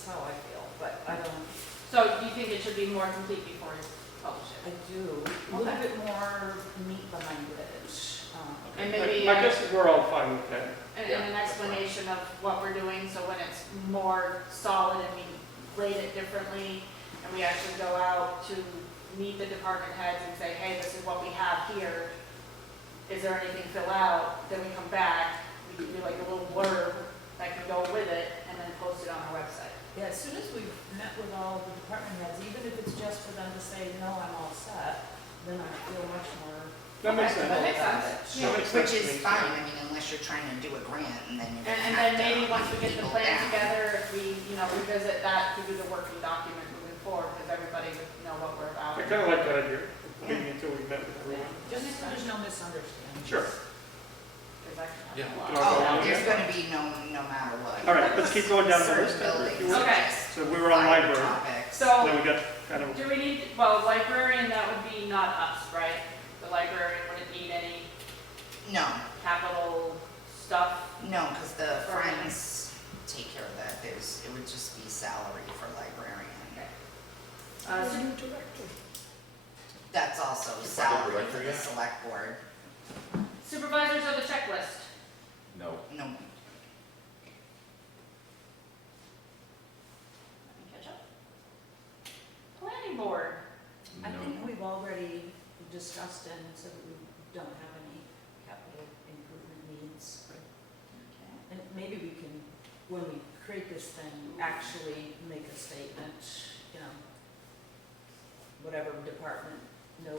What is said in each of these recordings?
That's how I feel, but I don't, So you think it should be more complete before you publish I it? do, a little Okay. bit more meat behind it. And maybe, I guess we're all fine with that. an explanation of what we're doing, so when it's more solid and we grade it differently, and we actually go out to meet the department heads and say, hey, this is what we have here, is there anything to fill out? Then we come back, we can do like a little blurb that can go with it, and then post it on our website. Yeah, as soon as we've met with all the department heads, even if it's just for them to say, no, I'm all set, then I feel much more. That makes Okay, sense. that makes sense. That makes sense Which to is me. fine, I mean, unless you're trying to do a grant and then you're gonna And have then to maybe once we get the people plan down. together, if we, revisit that to do the working document moving forward, because everybody would know what we're about. I kind of like that idea, maybe until we met with everyone. Just so there's no misunderstanding. Sure. Because that can Yeah. happen a lot. Oh, there's gonna be no matter what. All right, let's keep going down the list. Certain If you buildings would. Okay. just So we were on fire library. topics. So- Then we got kind of, Do we need, well, librarian, that would be not us, right? The librarian wouldn't need any No, capital stuff. no, because the For- friends take care of that, it would just be salary for librarian. Uh, That's also Is the salary director for the yet? select board. Supervisors of the checklist. No. No, Let me catch up. Planning board. I No. think we've already discussed and said that we don't have any capital improvement needs. And maybe we can, when we create this thing, actually make a statement, whatever department, no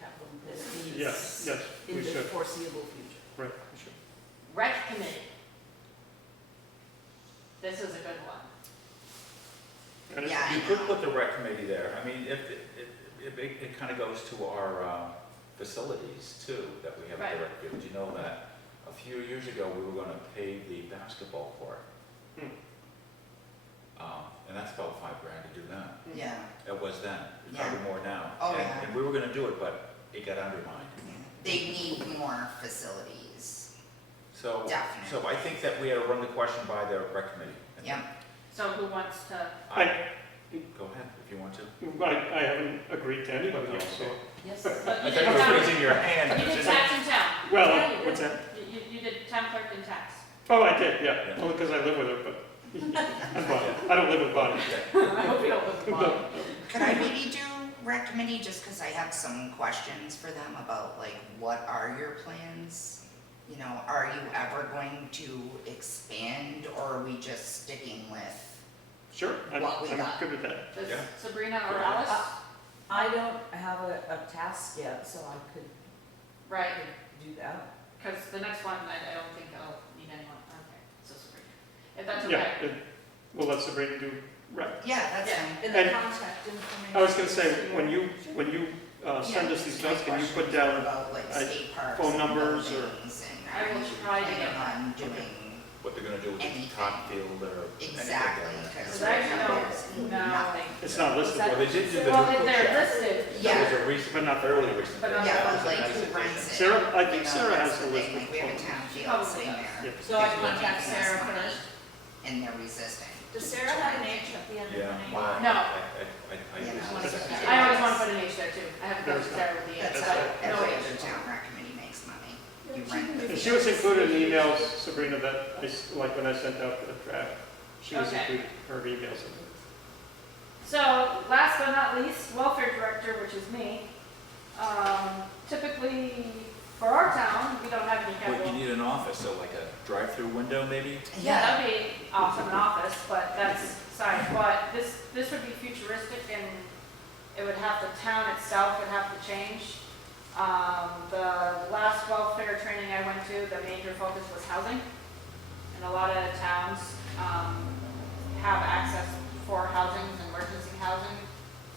capital improvement needs. yes, we In the should. foreseeable future. Right, we should. Rec committee. This is a good one. And it's- Yeah. You could put the rec committee there. I mean, it kind of goes to our facilities too, that we have Right. a direct view. Did you know that a few years ago, we were going to pave the basketball court? Hmm. And that's about $5,000 to do that. yeah, It was then, it's probably more now. Oh, And- yeah. And we were going to do it, but it got undermined. they need more facilities, So definitely. I think that we had to run the question by the rec committee. Yep, So who wants to? Go ahead, if you want to. I haven't agreed to anybody yet, so. Yes. But I you thought did you were town- raising your hand. You did tax and town. Yeah, Well, you what's did. that? You did town clerk and tax. Oh, I did, yeah, Yeah. only because I live with her, but I don't live with Bonnie. I hope you don't live in Bonnie. could I maybe do rec committee, just because I have some questions for them about, like, what are your plans? Are you ever going to expand, or are we just sticking with? Sure, I'm What we got. good with that. Does Yeah. Sabrina or Alice? I don't have a task yet, so I could Right, do that. because the next one, I don't think I'll need anyone. Okay, so Sabrina. If that's Yeah, okay. then we'll let Sabrina do rec. Yeah, that's Yeah. fine. And And the contact information. I was gonna say, when you send us these notes, can you put down, About, like, state parks phone and numbers or- buildings, and I will are you try to planning get that. on doing What they're gonna do with the Anything. top field or anything. exactly, like that. because Because I right actually now don't there's know. nothing. it's not listed, Well, they did do the Well, new if cook they're shack. listed, Yeah. That was a recent, But not fairly recent. But thing. not- Yeah, That was but a like nice who addition. rents it? Sarah, I think You know, Sarah that's has the the list thing, of like, we have a phones. town field Probably sitting does. there. Yeah. So I People contact making us Sarah money, first. And they're resisting. Does Sarah have an H at the end of her Yeah. name? well, No. I You know, use it's- it. I always want to put an H there too. I have to go There's Sarah with the H. That's so how no every H. other town rec committee makes money. You rent And the she was fields. included in the emails, Sabrina, that like when I sent out the draft, she was Okay. included, her emails. in it. So, last but not least, welfare director, which is me. Typically, for our town, we don't have any Wait, capital. you need an office, so like a drive-through window maybe? Yeah, that'd be awesome, an office, but that's side. But this would be futuristic, and it would have, the town itself would have to change. The last welfare training I went to, the major focus was housing. And a lot of towns have access for housing, emergency housing,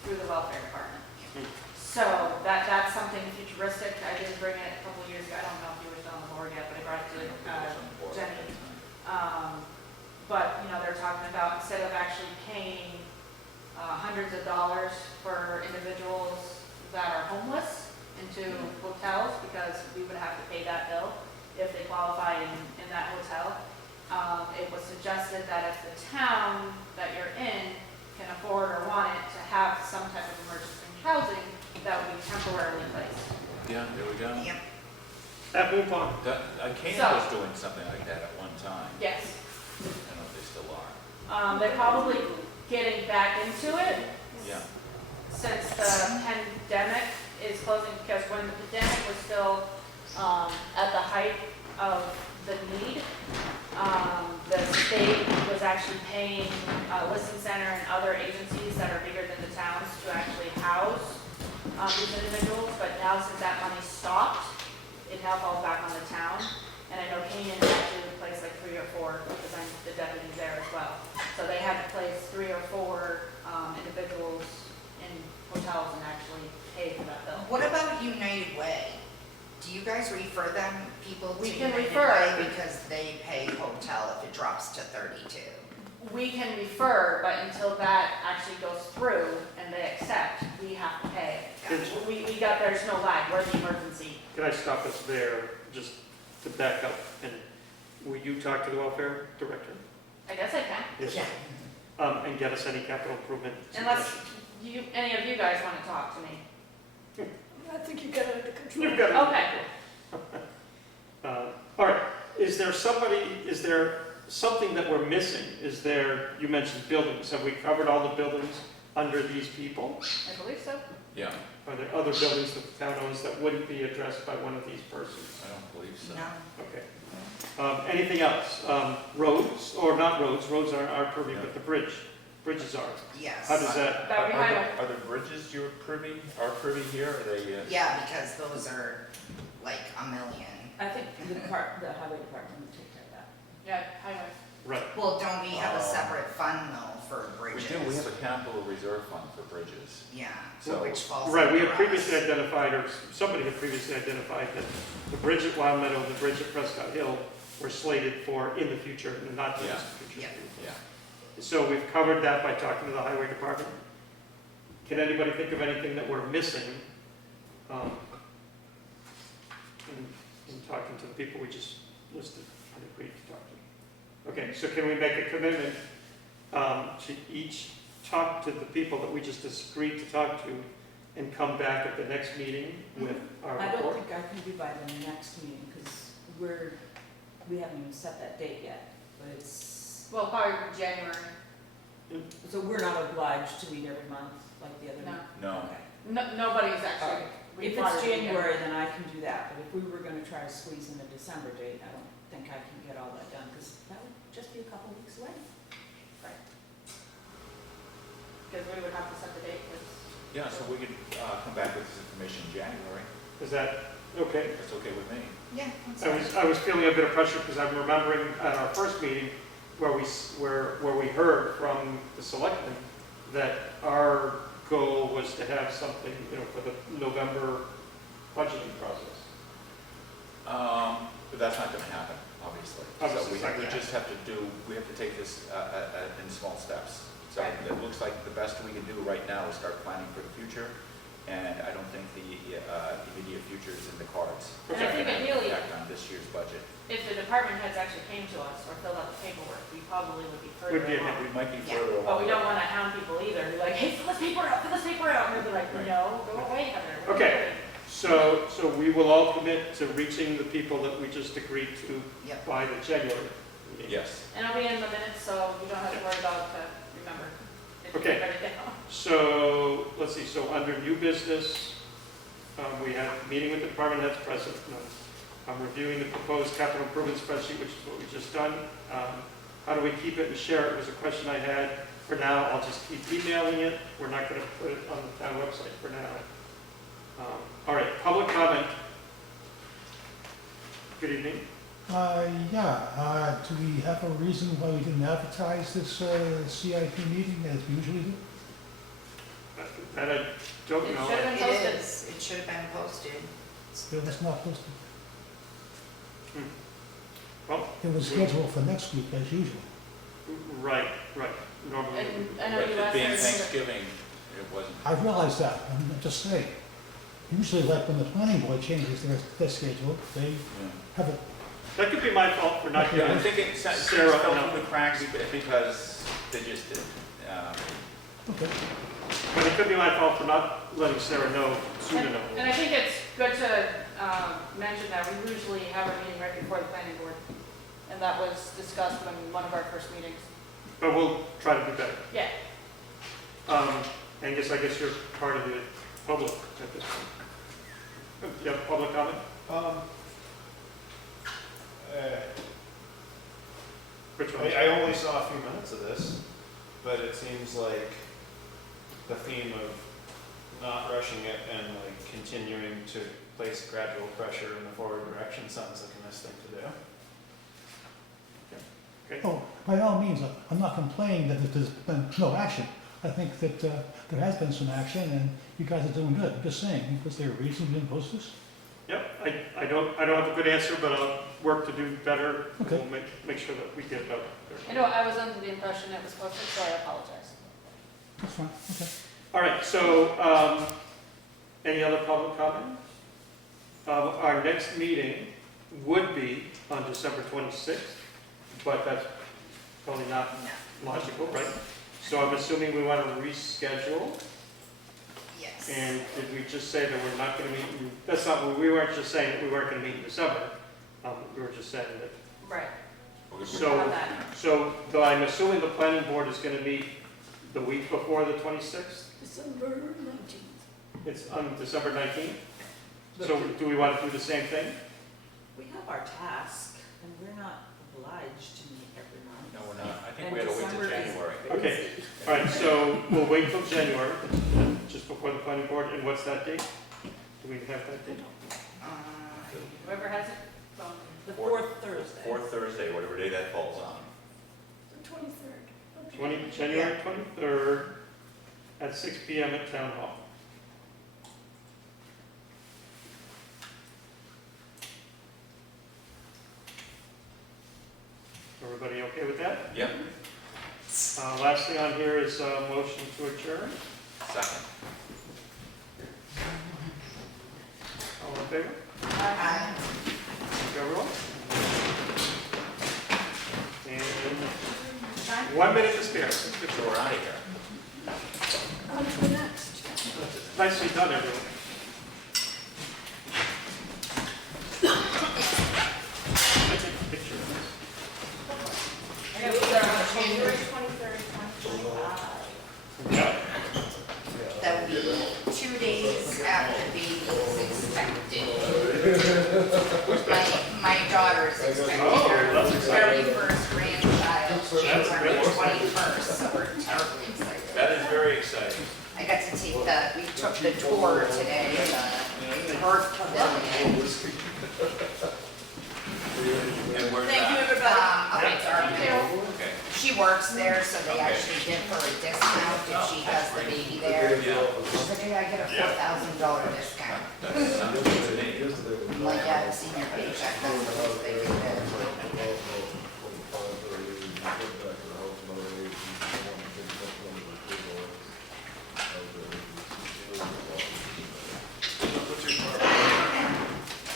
through the welfare department. So that's something futuristic. I did bring it a couple of years ago. I don't know if you were still on the board yet, but I brought it to Jenny. But, they're talking about, instead of actually paying hundreds of dollars for individuals that are homeless into hotels, because we would have to pay that bill if they qualify in that hotel, it was suggested that if the town that you're in can afford or want it to have some type of emergency housing, that would be temporarily placed. Yeah, there we go. Yep. At Moon Pond. Canaan was doing something like that at one time. Yes. I don't know if they still are. They're probably getting back into it Yeah. since the pandemic is closing, because when the pandemic was still at the height of the need, the state was actually paying Listen Center and other agencies that are bigger than the towns to actually house these individuals, but now since that money stopped, it now falls back on the town. And I know Canaan actually would place like 3 or 4, because I'm the deputy there as well. So they had to place 3 or 4 individuals in hotels and actually pay for that bill. What about United Way? Do you guys refer them people to We can United refer. Way because they pay hotel if it drops to 32? We can refer, but until that actually goes through and they accept, we have to pay. There's no lag, we're the emergency. Can I stop us there, just to back up, and will you talk to the welfare director? I guess I can, Yes. Yeah. And get us any capital improvement unless suggestions? any of you guys want to talk to me. I think you got it under control. You've got it. Okay. All right, is there something that we're missing? You mentioned buildings, have we covered all the buildings under these people? I believe so. Yeah, Are there other buildings that the town owns that wouldn't be addressed by one of these persons? I don't believe so. No. Okay. Anything else? Roads, or not roads, roads are our purview, but the bridges are. Yes. How does that, That would be highway. Are the bridges you're privy, are privy here, are they? Yeah, because those are like $1 million. I think the highway department would take care of that. Yeah, highway. right, Well, don't we have a separate fund though for We bridges? do, we have a capital reserve fund for bridges. Yeah, So- which falls right, we under had previously us. identified, or somebody had previously identified that the bridge at Wild Meadow, the bridge at Prescott Hill were slated for in the future, and not Yeah. just the future. Yeah. So we've covered that by talking to the highway department. Can anybody think of anything that we're missing in talking to the people we just listed and agreed to talk to? Okay, so can we make a commitment to each talk to the people that we just agreed to talk to and come back at the next meeting with our I don't report? think I can do by the next meeting, because we haven't even set that date yet, but it's, Well, probably January. so we're not obliged to meet every month like the other. No. No, Okay. Nobody's actually. If required it's to be here. January, then I can do that, but if we were gonna try to squeeze in a December date, I don't think I can get all that done, because that would just be a couple weeks away. Because we would have to set the date, because yeah, so we could come back with this information in January, Is that okay? that's okay with me. Yeah, that's I was feeling a bit of pressure because I'm remembering at our first meeting where we heard from the selectmen that our goal was to have something, for the November budgeting process. But that's not gonna happen, obviously. Obviously, So we it's not have, we gonna just have to take this in small steps. So Right. it looks like the best we can do right now is start planning for the future, and I don't think the immediate future is in the cards. And I think ideally- Impact on this year's budget. if the department heads actually came to us or filled out the paperwork, we probably would be further Would be along. We might be Yeah. further along. But we don't want to hound people either, be like, hey, fill this paper out, fill this paper out, and they'll be like, Right. no, go away, Heather. What are you Okay. doing?" So we will all commit to reaching the people that we just agreed to Yep. by the January meeting. Yes. And it'll be in the minutes, so you don't have to worry about to remember. If you Okay. write it down. So, let's see, so under new business, we have meeting with the department heads present. No. I'm reviewing the proposed capital improvement spreadsheet, which is what we just done. How do we keep it and share it was a question I had. For now, I'll just keep emailing it. We're not going to put it on the town website for now. All right, public comment. Good evening. Do we have a reason why we didn't advertise this CIP meeting as we usually do? That I don't It know. should have been It posted. is, it should have been posted. It was not posted. Well, It was scheduled for next week as usual. right. Normally. And I know But you it asked being her. Thanksgiving, it wasn't. I realize that, I'm just saying. Usually like when the planning board changes their schedule, they Yeah. have it That could be my fault for not Yeah, giving I think it Sarah fell enough. through the cracks because they just did. Okay. But it could be my fault for not letting Sarah know soon enough. And I think it's good to mention that we usually have a meeting right before the planning board. And that was discussed when one of our first meetings. But we'll try to do better. Yeah. Angus, I guess you're part of the public at this point. Do you have public comment? Which one? I only saw a few minutes of this, but it seems like the theme of not rushing it and like continuing to place gradual pressure in the forward direction sounds like a nice thing to do. Oh, by all means, I'm not complaining that there's been no action. I think that there has been some action and you guys are doing good. I'm just saying, was there a reason you didn't post this? Yep, I don't have a good answer, but I'll work to do better. Okay. We'll make sure that we get it out I there. know I was under the impression it was posted, so I apologize. That's fine, okay. All right, so, any other public comment? Our next meeting would be on December 26th, but that's probably not logical, right? So I'm assuming we want to reschedule, Yes. and did we just say that we're not going to meet, that's not, we weren't just saying that we weren't going to meet in December. We were just saying that. Right. So, so though I'm assuming the planning board is going to meet the week before the 26th? December 19th. It's on December 19th? So do we want to do the same thing? We have our task, and we're not obliged to meet every month. No, we're not. I think And we had to wait till December is January. Okay. busy. All right, so we'll wait till January, just before the planning board, and what's that date? Do we have that date? Whoever has it, The fourth Thursday. Fourth Thursday, whatever day that falls on. The 23rd. January 23rd at 6 PM at Town Hall. Everybody okay with that? Yep. Last thing on here is a motion to adjourn. Second. All in favor? Aye. Thank you, everyone. And 1 minute to spare. So we're out of here. On to the next. Nicely done, everyone. I take a picture of this. January 23rd, 2025. Yeah. That will be 2 days after the baby is expected. My daughter is expecting Oh, her that's very exciting. first grandchild, January great. 21st, so we're terribly excited. That is very exciting. I got to take we took the tour today of the birth pavilion. And we're Thank you, not. everybody. Okay, sorry. Okay. She works there, so they actually give her a discount if she has the baby there. Yeah. She's like, I get a $4,000 discount. That sounds good to me. I'm like, yeah, I've seen your paycheck, that's the most they give it.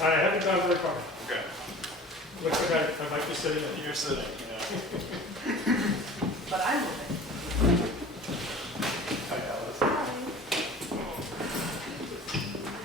I haven't gone very far. Okay. Looks like I might be sitting in. You're sitting, yeah.